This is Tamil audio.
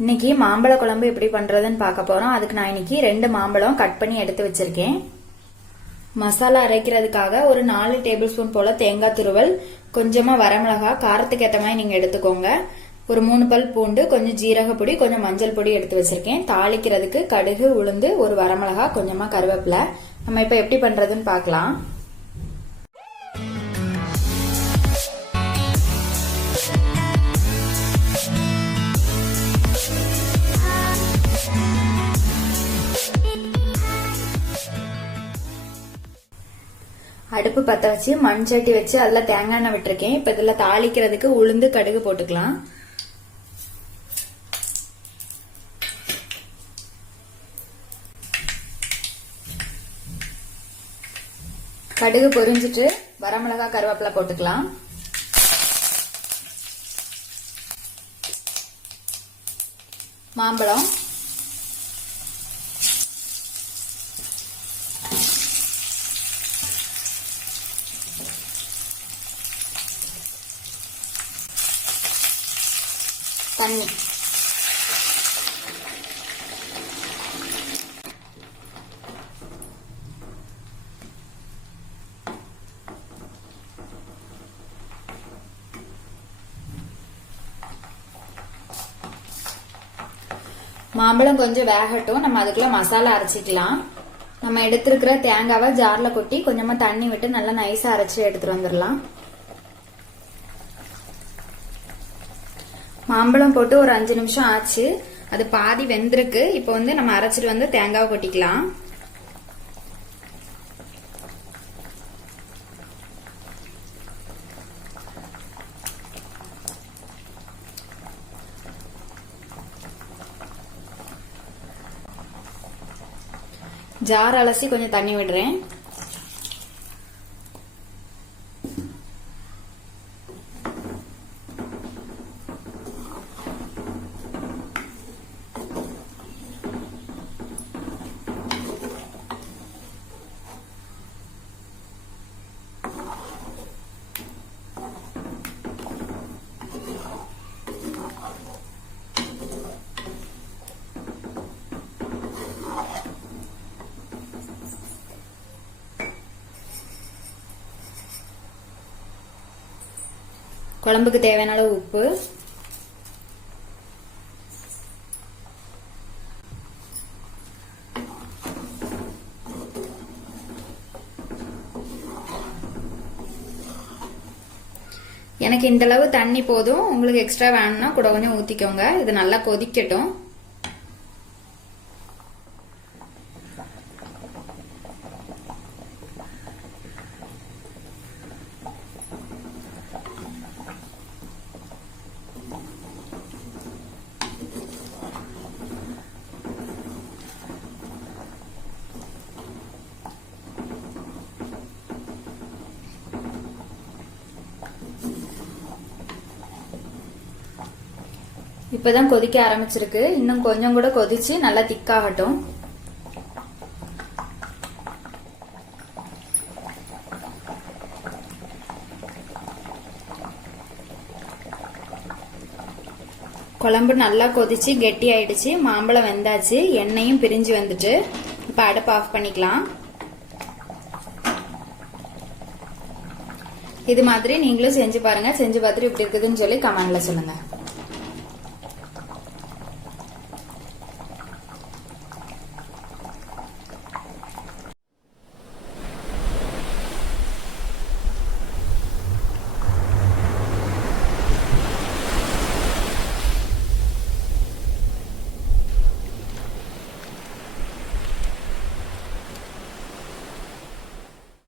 இன்னைக்கு மாம்பழ குழம்பு எப்படி பண்றதுன்னு பார்க்க போறோம். அதுக்கு நான் இன்னைக்கு 2 மாம்பழம் கட் பண்ணி எடுத்து வச்சிருக்கேன். மசாலா அரைக்கிறதுக்காக ஒரு 4 டேபிள் ஸ்பூன் போல தேங்காய் துருவல், கொஞ்சமா வரமிளகாய், காரத்துக்கு ஏற்ற மாதிரி நீங்க எடுத்துக்கோங்க. ஒரு 3 பல் பூண்டு, கொஞ்சம் ஜீரக பொடி, கொஞ்சம் மஞ்சள் பொடி எடுத்து வச்சிருக்கேன். தாளிக்கிறதுக்கு கடுகு, உளுந்து, ஒரு வரமிளகாய், கொஞ்சமா கருவேப்பிலை. நம்ம இப்ப எப்படி பண்றதுன்னு பார்க்கலாம். அடுப்பு பத்த வச்சு மண் சட்டி வச்சு அதுல தேங்காய் எண்ணெய் விட்டுருக்கேன். இப்ப இதுல தாளிக்கிறதுக்கு உளுந்து, கடுகு போட்டுக்கலாம். கடுகு பொரிஞ்சிட்டு வரமிளகாய், கருவேப்பிலை போட்டுக்கலாம். மாம்பழம், தண்ணி, மாம்பழம் கொஞ்சம் வேகட்டும். நம்ம அதுக்குள்ள மசாலா அரைச்சிக்கலாம். நம்ம எடுத்திருக்கிற தேங்காவை ஜார்ல கொட்டி கொஞ்சமா தண்ணி விட்டு நல்லா நைஸா அரைச்சு எடுத்துட்டு வந்துடலாம். மாம்பழம் போட்டு ஒரு 5 நிமிஷம் ஆச்சு. அது பாதி வெந்திருக்கு. இப்போ நம்ம அரைச்சிட்டு வந்து தேங்காவை கொட்டிக்கலாம். ஜார் அலசி கொஞ்சம் தண்ணி விடுறேன். குழம்புக்கு தேவையான அளவு உப்பு, எனக்கு இந்த அளவு தண்ணி போதும். உங்களுக்கு எக்ஸ்ட்ரா வேணும்னா கூட கொஞ்சம் ஊத்திக்கோங்க. இது நல்லா கொதிக்கட்டும். இப்பதான் கொதிக்க ஆரம்பிச்சிருக்கு. இன்னும் கொஞ்சம் கூட கொதிச்சு நல்லா திக்காகட்டும். குழம்பு நல்லா கொதிச்சு கெட்டி ஆயிடுச்சு. மாம்பழம் வெந்தாச்சு, எண்ணெயும் பிரிஞ்சு வந்துட்டு. இப்ப அடுப்பு ஆஃப் பண்ணிக்கலாம். இது மாதிரி நீங்களும் செஞ்சு பாருங்க. செஞ்சு பார்த்துட்டு இப்படி இருக்குதுன்னு சொல்லி கமெண்ட்ல சொல்லுங்க.